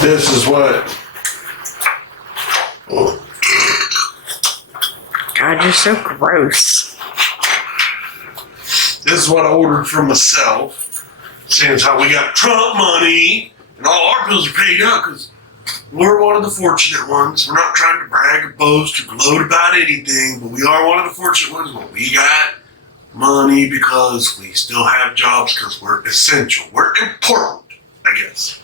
This is what. God, you're so gross. This is what I ordered for myself. Seeing as how we got Trump money and all our bills are paid up because we're one of the fortunate ones. We're not trying to brag or boast or gloat about anything, but we are one of the fortunate ones. But we got money because we still have jobs because we're essential. We're important, I guess.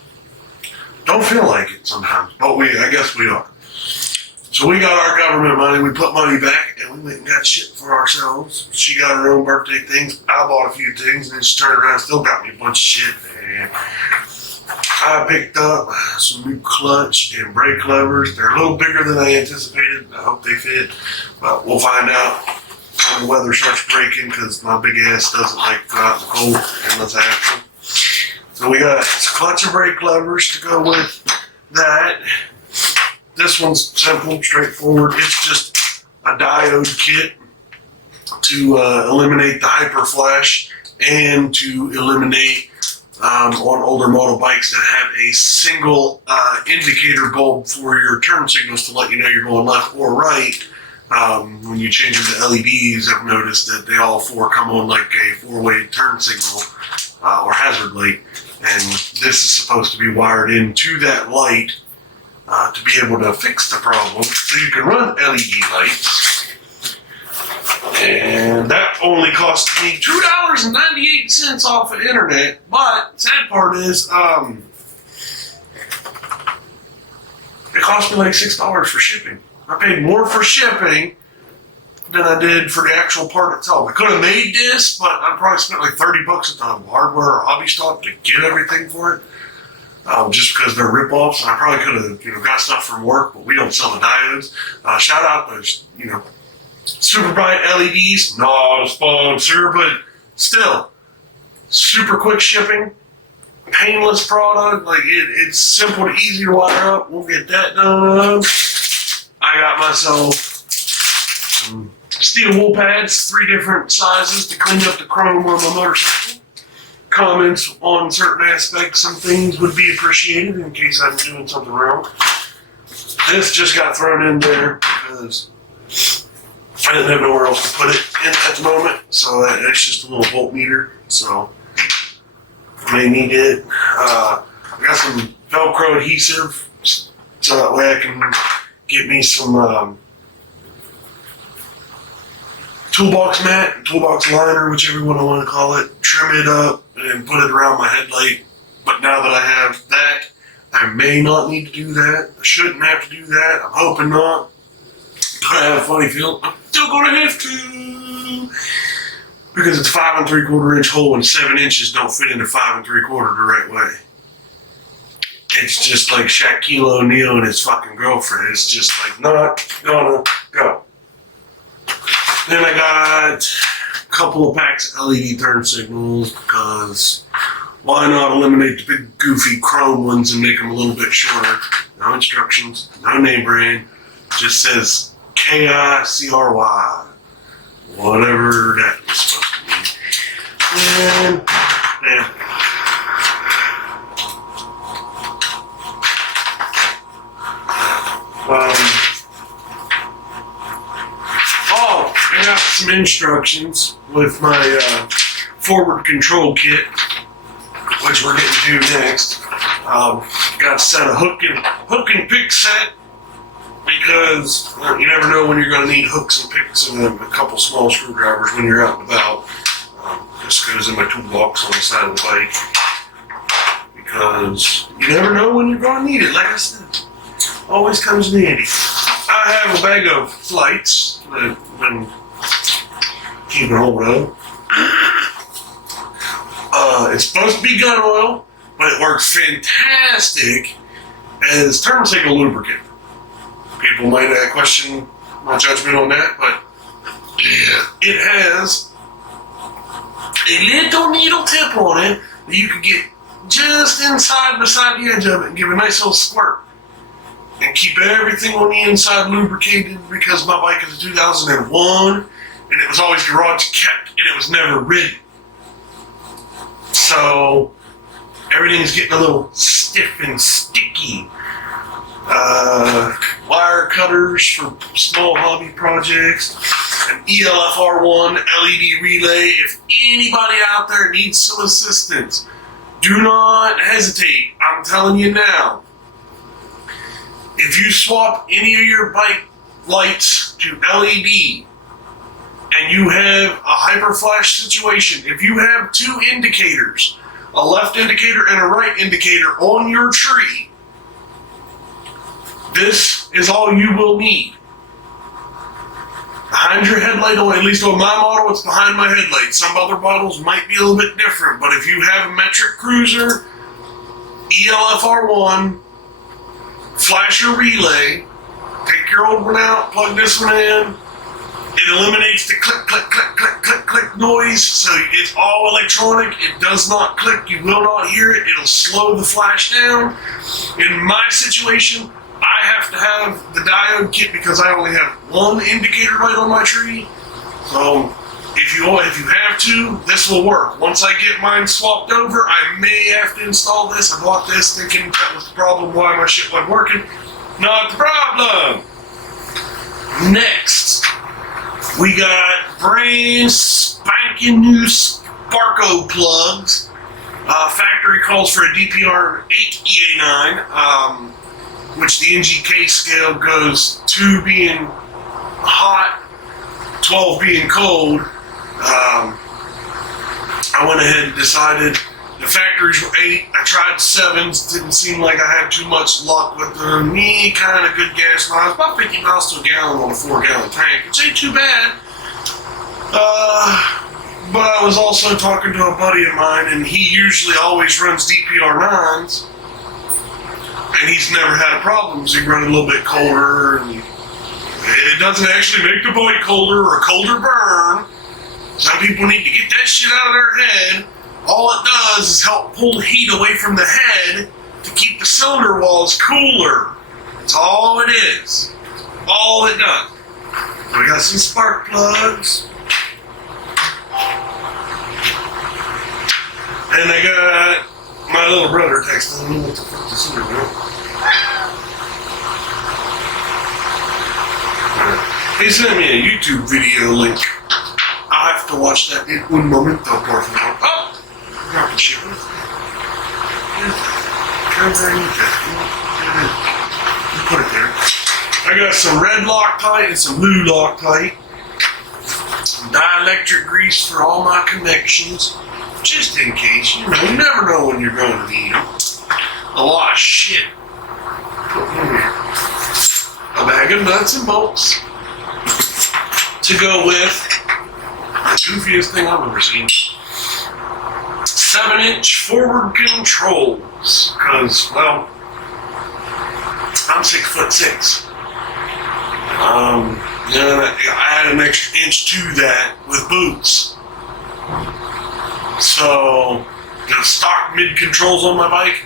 Don't feel like it sometimes, but I guess we are. So we got our government money, we put money back, and we went and got shit for ourselves. She got her own birthday things, I bought a few things, and then she turned around and still got me a bunch of shit. And I picked up some new clutch and brake levers. They're a little bigger than I anticipated. I hope they fit, but we'll find out when the weather starts breaking because my big ass doesn't like to go out in the cold unless I have to. So we got clutch and brake levers to go with that. This one's simple, straightforward. It's just a diode kit to eliminate the hyper flash and to eliminate on older model bikes that have a single indicator bulb for your turn signals to let you know you're going left or right. When you change them to LEDs, I've noticed that they all four come on like a four-way turn signal or hazard light. And this is supposed to be wired into that light to be able to fix the problem so you can run LED lights. And that only cost me $2.98 off the internet. But sad part is, it cost me like $6 for shipping. I paid more for shipping than I did for the actual part itself. I could have made this, but I probably spent like $30 at the hardware or hobby store to get everything for it. Just because they're rip-offs, and I probably could have, got stuff from work, but we don't sell the diodes. Shout out those, super bright LEDs, not a sponsor, but still, super quick shipping, painless product. Like it's simple and easy to wire up. We'll get that done. I got myself some steel wool pads, 3 different sizes to clean up the chrome on my motorcycle. Comments on certain aspects and things would be appreciated in case I'm doing something wrong. This just got thrown in there because I didn't have nowhere else to put it in at the moment, so that's just a little voltmeter, so I may need it. I got some Velcro adhesive, so that way I can get me some toolbox mat, toolbox liner, whichever one I want to call it, trim it up and put it around my headlight. But now that I have that, I may not need to do that. I shouldn't have to do that. I'm hoping not. But I have a funny feeling I'm still going to have to. Because it's a 5 3/4 inch hole and 7 inches don't fit into 5 3/4 the right way. It's just like Shaquille O'Neal and his fucking girlfriend. It's just like not gonna go. Then I got a couple of packs of LED turn signals because why not eliminate the big goofy chrome ones and make them a little bit shorter? No instructions, no name brand, just says KICRY, whatever that is supposed to mean. And yeah. I got some instructions with my forward control kit, which we're getting to next. Got a set of hook and pick set because you never know when you're going to need hooks and picks and a couple small screwdrivers when you're out and about. This goes in my toolbox on the side of the bike because you never know when you're going to need it. Like I said, always comes in handy. I have a bag of lights that I've been keeping hold of. It's supposed to be gun oil, but it works fantastic as turn signal lubricant. People might question my judgment on that, but yeah, it has a little needle tip on it that you can get just beside the edge of it and give a nice little squirt. And keep everything on the inside lubricated because my bike is a 2001 and it was always garage kept and it was never ridden. So everything's getting a little stiff and sticky. Wire cutters for small hobby projects, an ELFR1 LED relay. If anybody out there needs some assistance, do not hesitate. I'm telling you now. If you swap any of your bike lights to LED and you have a hyper flash situation, if you have two indicators, a left indicator and a right indicator on your tree, this is all you will need. Behind your headlight, at least on my model, it's behind my headlight. Some other models might be a little bit different, but if you have a metric cruiser, ELFR1, flasher relay, take your old one out, plug this one in. It eliminates the click, click, click, click, click, click noise, so it's all electronic. It does not click. You will not hear it. It'll slow the flash down. In my situation, I have to have the diode kit because I only have one indicator light on my tree. So if you have to, this will work. Once I get mine swapped over, I may have to install this. I bought this thinking that was the problem why my shit wasn't working. Not the problem. Next, we got brand spanking new Sparco plugs. Factory calls for a DPR 8 EA9, which the NGK scale goes 2 being hot, 12 being cold. I went ahead and decided the factories were 8. I tried 7s. Didn't seem like I had too much luck with them. Kind of good gas miles, about 50 miles to a gallon on a 4-gallon tank, which ain't too bad. But I was also talking to a buddy of mine, and he usually always runs DPR 9s, and he's never had problems. He run a little bit colder, and it doesn't actually make the bike colder or a colder burn. Some people need to get that shit out of their head. All it does is help pull the heat away from the head to keep the cylinder walls cooler. That's all it is. All it does. We got some spark plugs. And I got my little brother texting me what the fuck this is, man. He sent me a YouTube video link. I'll have to watch that in un momento, por favor. Oh! Dropping shit. Put it there. I got some red Loctite and some blue Loctite. Some dielectric grease for all my connections. Just in case, you never know when you're going to need them. A lot of shit. Put them in here. A bag of nuts and bolts to go with the goofiest thing I've ever seen. 7-inch forward controls. Because, well, I'm 6'6". I had an extra inch to that with boots. So, the stock mid controls on my bike,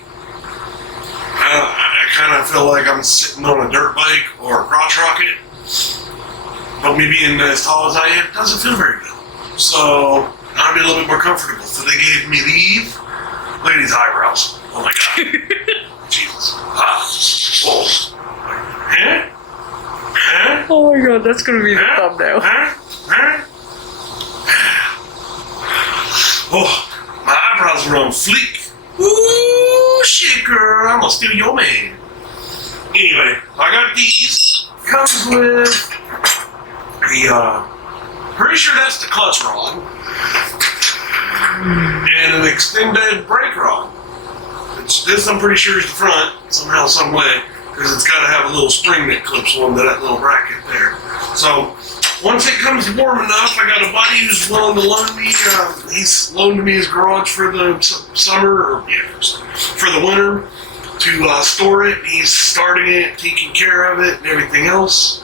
I kind of feel like I'm sitting on a dirt bike or a crotch rocket. But me being as tall as I am doesn't feel very good. So, I'll be a little bit more comfortable. So they gave me these. Look at these eyebrows. Oh my god. Jesus. Whoa. Huh? Huh? Oh my god, that's gonna be the thumbnail. Oh, my eyebrows are on fleek. Ooh, shit, girl. I'm gonna steal your man. Anyway, I got these. Comes with the, pretty sure that's the clutch rod. And an extended brake rod. This I'm pretty sure is the front, somehow, some way. Because it's got to have a little spring that clips onto that little bracket there. So, once it comes warm enough, I got a buddy who's willing to loan me, he's loaned me his garage for the summer, for the winter, to store it. He's starting it, taking care of it, and everything else.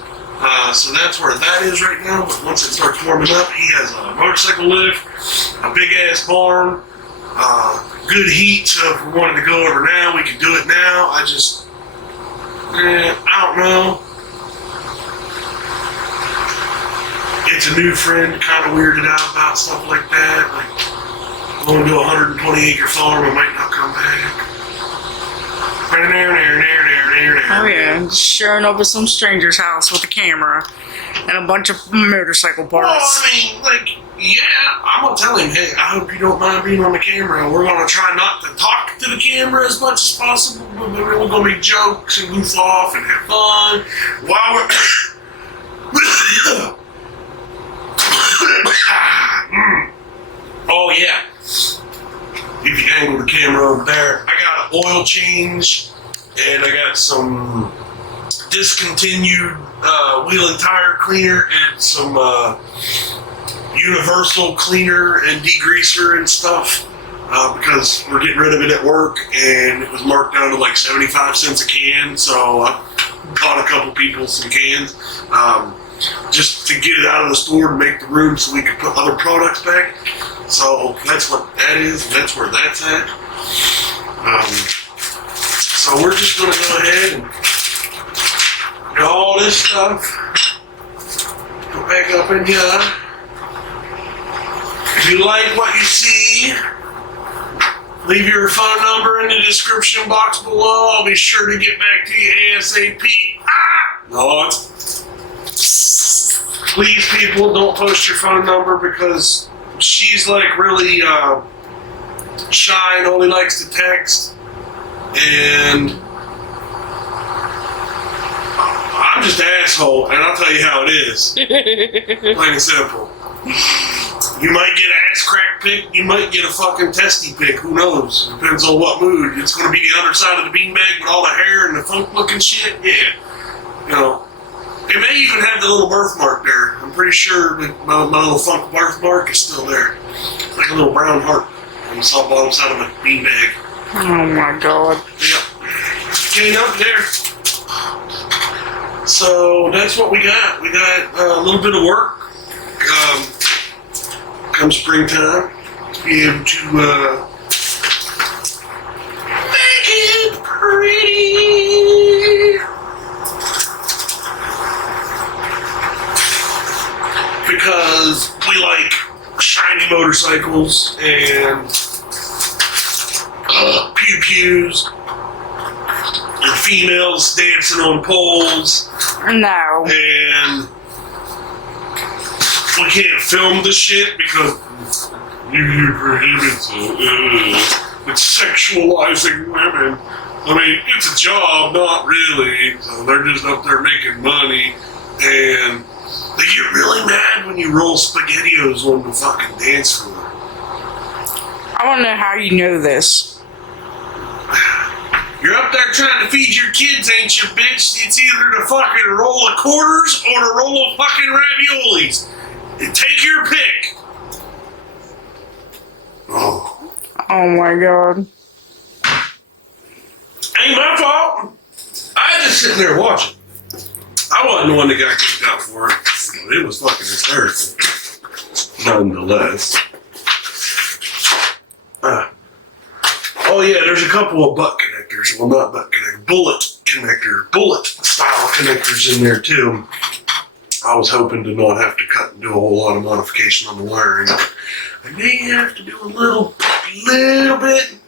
So that's where that is right now, but once it starts warming up, he has a motorcycle lift, a big-ass barn, good heat, so if we wanted to go over now, we could do it now. I don't know. It's a new friend, kind of weirded out about stuff like that. Like, Going to a 120-acre farm, I might not come back. Oh yeah, just showing up at some stranger's house with a camera and a bunch of motorcycle Well, parts. I mean, like, yeah, I'm gonna tell him, hey, I hope you don't mind being on the camera. We're gonna try not to talk to the camera as much as possible, but we're gonna make jokes and goof off and have fun while we're. Oh yeah. If you angle the camera over there, I got an oil change and I got some discontinued wheel and tire cleaner and some universal cleaner and degreaser and stuff because we're getting rid of it at work and it was marked down to like 75 cents a can, so I bought a couple people some cans just to get it out of the store and make the room so we could put other products back. So that's what that is, and that's where that's at. So we're just going to go ahead and do all this stuff. Go back up in here. If you like what you see, leave your phone number in the description box below. I'll be sure to get back to you ASAP. No, please, people, don't post your phone number because she's like really shy and only likes to text. And I'm just an asshole, and I'll tell you how it is. Plain and simple. You might get an ass crack pick, you might get a fucking testy pick, who knows? Depends on what mood. It's going to be the underside of the beanbag with all the hair and the funk looking shit, yeah. You know, it may even have the little birthmark there. I'm pretty sure that my little funk birthmark is still there. It's like a little brown heart on the soft bottom side of a beanbag. Oh my god. Yep. Getting up there. So that's what we got. We got a little bit of work. Come springtime, to be able to make it pretty. Because we like shiny motorcycles and pew-pews and females dancing on poles. No. And we can't film the shit because you prohibits it. It's sexualizing women. I mean, it's a job, not really. So they're just up there making money, and they get really mad when you roll SpaghettiOs on the fucking dance floor. I want to know how you know this. You're up there trying to feed your kids, ain't you, bitch? It's either to fucking roll of quarters or to roll of fucking raviolis. Take your pick. Oh. Oh my god. Ain't my fault. I was just sitting there watching. I wasn't the one that got kicked out for it. It was fucking hysterical. Nonetheless. Oh yeah, there's a couple of butt connectors. Well, not butt connector. Bullet style connectors in there too. I was hoping to not have to cut and do a whole lot of modification on the wiring. I may have to do a little bit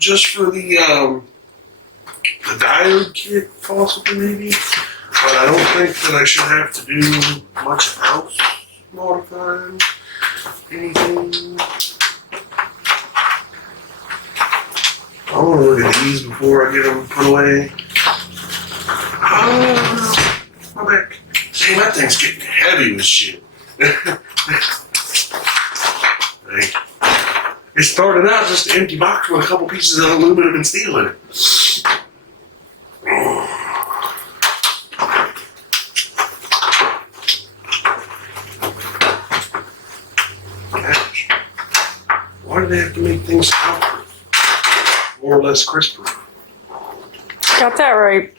just for the diode kit, possibly maybe. But I don't think that I should have to do much else modifying anything. I want to look at these before I get them put away. Oh, my back. Dang, that thing's getting heavy with shit. It started out just an empty box with a couple pieces of aluminum and steel in it. Gosh. Why do they have to make things soundproof? More or less crisper. Got that right.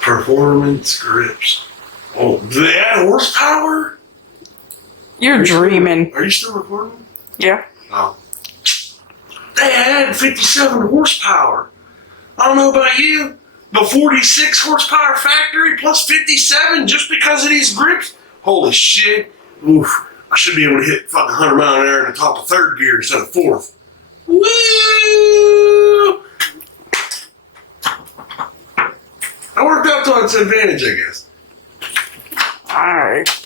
Performance grips. Oh, they add horsepower? You're dreaming. Are you still recording? Yeah. Oh. They add 57 horsepower. I don't know about you, the 46 horsepower factory plus 57 just because of these grips. Holy shit. Oof. I should be able to hit fucking 100 mile an hour in the top of third gear instead of fourth. Woo! That worked out to its advantage, I guess. Alright.